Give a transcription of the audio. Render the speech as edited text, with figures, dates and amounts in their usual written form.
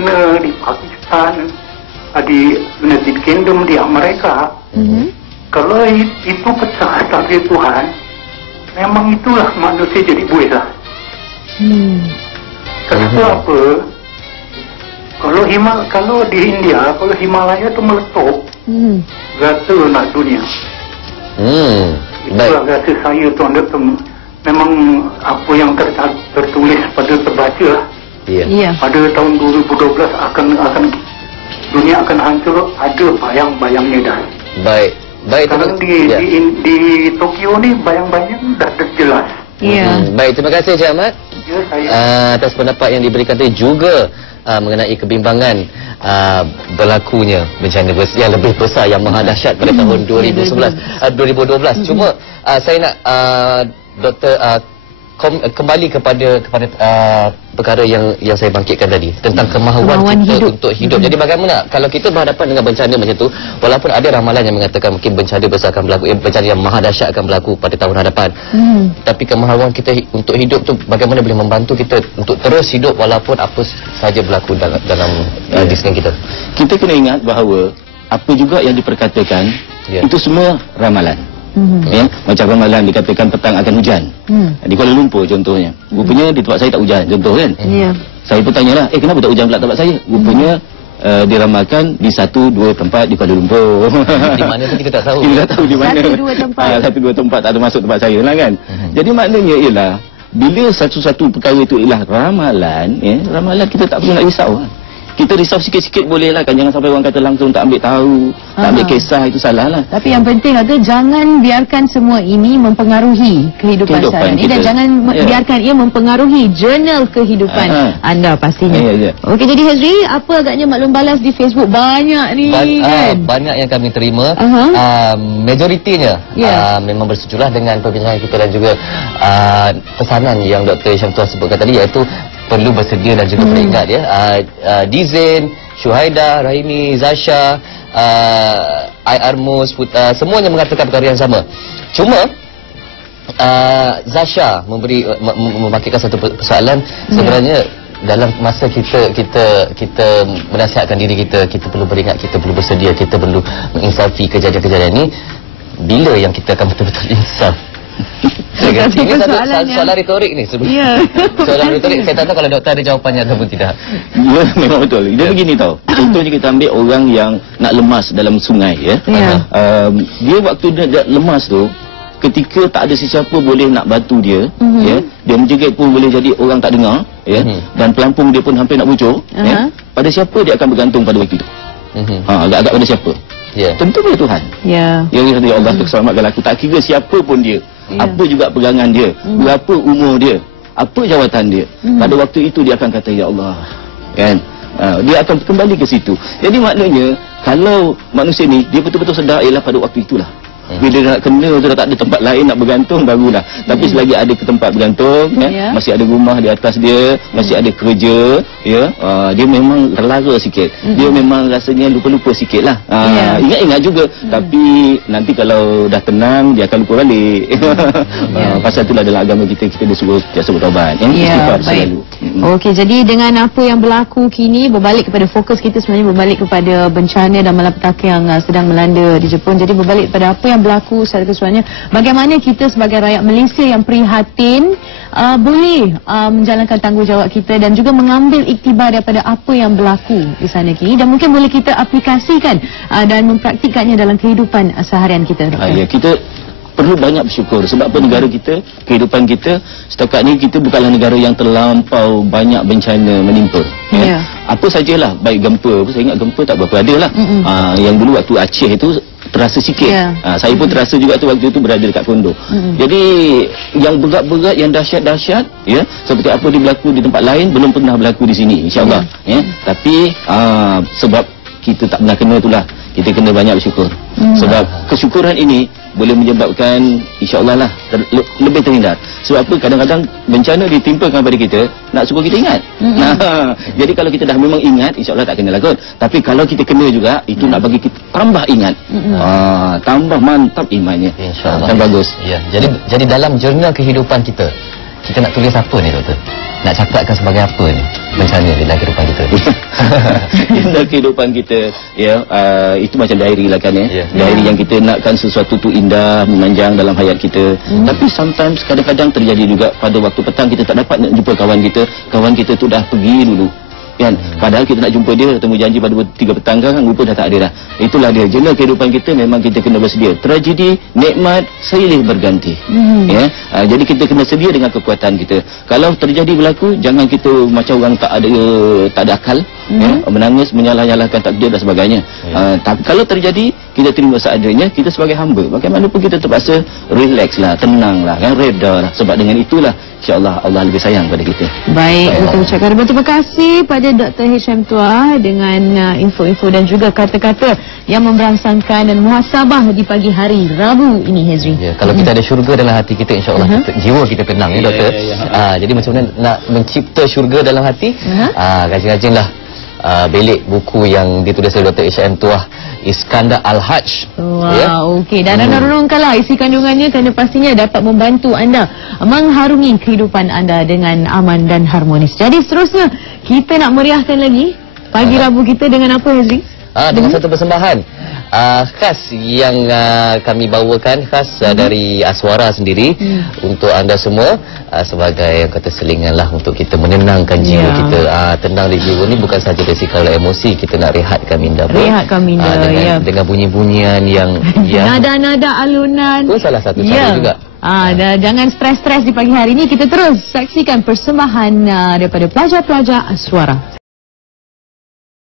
China, di Pakistan, di United Kingdom, di Amerika. Kalau itu pecah takdir Tuhan, memang itulah manusia jadi buih lah. Kenapa apa? Kalau di India, kalau Himalaya itu meletup, rata nak dunia. Itulah rasa saya tuan doktor. Memang apa yang tertulis pada terbaca lah. Pada tahun 2012 akan dunia akan hancur, ada bayang-bayangnya dah. Baik. Sekarang di Tokyo ni bayang-bayang dah jelas. Baik, terima kasih Encik Ahmad atas pendapat yang diberikan tadi, juga mengenai kebimbangan berlakunya bencana yang lebih besar yang maha dahsyat pada tahun 2012. Cuma saya nak Doktor kembali kepada perkara yang saya bangkitkan tadi tentang kemahuan kita untuk hidup. Jadi bagaimana kalau kita berhadapan dengan bencana macam tu, walaupun ada ramalan yang mengatakan mungkin bencana besar akan berlaku, bencana yang maha dahsyat akan berlaku pada tahun hadapan, tapi kemahuan kita untuk hidup tu bagaimana boleh membantu kita untuk terus hidup walaupun apa saja berlaku dalam di sekeliling kita. Kita kena ingat bahawa apa juga yang diperkatakan itu semua ramalan. Macam ramalan dikatakan petang akan hujan di Kuala Lumpur contohnya, rupanya di tempat saya tak hujan contoh kan. Saya pun tanyalah, kenapa tak hujan pula tempat saya? Rupanya diramalkan di 1-2 tempat di Kuala Lumpur. Di mana tu kita tak tahu. Kita tak tahu di mana. 1-2 tempat tak ada masuk tempat saya lah kan. Jadi maknanya ialah bila satu-satu perkara itu ialah ramalan, ramalan kita tak perlu nak risau. Kita risau sikit-sikit boleh lah kan, jangan sampai orang kata langsung tak ambil tahu, tak ambil kisah, itu salah lah. Tapi yang penting adalah jangan biarkan semua ini mempengaruhi kehidupan seharian dan jangan biarkan ia mempengaruhi jurnal kehidupan anda pastinya. Okey, jadi Hazri, apa agaknya maklum balas di Facebook banyak ni kan? Banyak yang kami terima. Majoritinya memang bersetujulah dengan perbincangan kita dan juga pesanan yang Dr. Syamsuah sebutkan tadi, iaitu perlu bersedia dan juga beringat Dizin, Syuhaida, Rahimi, Zasha, Armus, semuanya mengatakan perkara yang sama. Cuma Zasha memakaikan satu persoalan. Sebenarnya dalam masa kita menasihatkan diri kita perlu beringat, kita perlu bersedia, kita perlu menginsafi kejadian-kejadian ini. Bila yang kita akan betul-betul insaf? Ini soalan retorik ni sebenarnya. Soalan retorik, saya tak tahu kalau doktor ada jawapannya ataupun tidak. Ya, memang betul. Dia begini tau. Contohnya kita ambil orang yang nak lemas dalam sungai dia waktu dia lemas tu, ketika tak ada sesiapa boleh nak bantu dia, dia menjerit pun boleh jadi orang tak dengar, dan pelampung dia pun hampir nak bocor, pada siapa dia akan bergantung pada waktu itu? Agak-agak pada siapa? Tentu pada Tuhan. Ya Allah terselamatkan aku, tak kira siapa pun dia, apa juga pegangan dia, berapa umur dia, apa jawatan dia, pada waktu itu dia akan kata ya Allah, kan? Dia akan kembali ke situ. Jadi maknanya kalau manusia ni dia betul-betul sedar ialah pada waktu itulah. Bila nak kena sudah tak ada tempat lain nak bergantung, barulah. Tapi selagi ada ke tempat bergantung, masih ada rumah di atas dia, masih ada kerja, dia memang terlara sikit. Dia memang rasanya lupa-lupa sikit lah. Ingat-ingat juga. Tapi nanti kalau dah tenang, dia akan lupa balik. Pasal itulah dalam agama kita disuruh biasa bertaubat. Istighfar selalu. Okey, jadi dengan apa yang berlaku kini, berbalik kepada fokus kita sebenarnya berbalik kepada bencana dan malapetaka yang sedang melanda di Jepun. Jadi berbalik pada apa yang berlaku secara keseluruhannya, bagaimana kita sebagai rakyat Malaysia yang prihatin boleh menjalankan tanggungjawab kita dan juga mengambil iktibar daripada apa yang berlaku di sana kini, dan mungkin boleh kita aplikasikan dan mempraktikannya dalam kehidupan seharian kita. Kita perlu banyak bersyukur sebab apa, negara kita, kehidupan kita setakat ni kita bukanlah negara yang terlampau banyak bencana menimpa. Apa sajalah, baik gempa, saya ingat gempa tak berapa ada lah. Yang dulu waktu Aceh itu terasa sikit. Saya pun terasa juga tu waktu itu berada dekat Kondo. Jadi yang berat-berat, yang dahsyat-dahsyat, seperti apa dia berlaku di tempat lain belum pernah berlaku di sini, insya-Allah. Tapi sebab kita tak pernah kena itulah, kita kena banyak bersyukur. Sebab kesyukuran ini boleh menyebabkan insya-Allah lah lebih terhindar. Sebab apa, kadang-kadang bencana ditimpakan pada kita nak suruh kita ingat. Jadi kalau kita dah memang ingat, insya-Allah tak kena lagut. Tapi kalau kita kena juga, itu nak bagi kita tambah ingat. Tambah mantap imannya. Insya-Allah. Kan bagus. Jadi dalam jurnal kehidupan kita nak tulis apa ni doktor? Nak catatkan sebagai apa ni bencana di dalam kehidupan kita? Jurnal kehidupan kita, ya, itu macam diary lah kan, ya. Diary yang kita nakkan sesuatu tu indah, memanjang dalam hayat kita. Tapi sometimes kadang-kadang terjadi juga pada waktu petang kita tak dapat nak jumpa kawan kita tu dah pergi dulu. Kan? Padahal kita nak jumpa dia, ketemu janji pada 3 petang kan, rupa dah tak ada dah. Itulah dia, jurnal kehidupan kita memang kita kena bersedia. Tragedi, nikmat, silih berganti. Ya? Jadi kita kena sedia dengan kekuatan kita. Kalau terjadi berlaku, jangan kita macam orang tak ada akal, ya? Menangis, menyalah-nyalahkan takdir dan sebagainya. Tapi kalau terjadi, kita terima seadanya, kita sebagai hamba. Bagaimanapun kita terpaksa relax lah, tenang lah, kan? Reda lah. Sebab dengan itulah, insyaAllah Allah lebih sayang pada kita. Baik, kita ucapkan terima kasih pada Dr. Hisham Tuah dengan info-info dan juga kata-kata yang memberangsangkan dan muhasabah di pagi hari Rabu ini, Hezri. Ya, kalau kita ada syurga dalam hati kita, insyaAllah jiwa kita tenang, ya Doktor. Jadi macam mana nak mencipta syurga dalam hati? Rajin-rajinlah belik buku yang ditulis oleh Dr. Hisham Tuah, Iskandar Al-Hajj. Wow, okey. Dan anda renungkanlah isi kandungannya kerana pastinya dapat membantu anda mengharungi kehidupan anda dengan aman dan harmonis. Jadi seterusnya, kita nak meriahkan lagi pagi Rabu kita dengan apa, Hezri? Dengan satu persembahan khas yang kami bawakan, khas dari Aswara sendiri untuk anda semua, sebagai yang kata selingan lah untuk kita menenangkan jiwa kita. Tenang di jiwa ni bukan saja dari kalau emosi, kita nak rehatkan minda pun. Rehatkan minda, dengan bunyi-bunyian yang nada-nada alunan pun salah satu cara juga. Jangan stres-stres di pagi hari ini. Kita terus saksikan persembahan daripada pelajar-pelajar Aswara.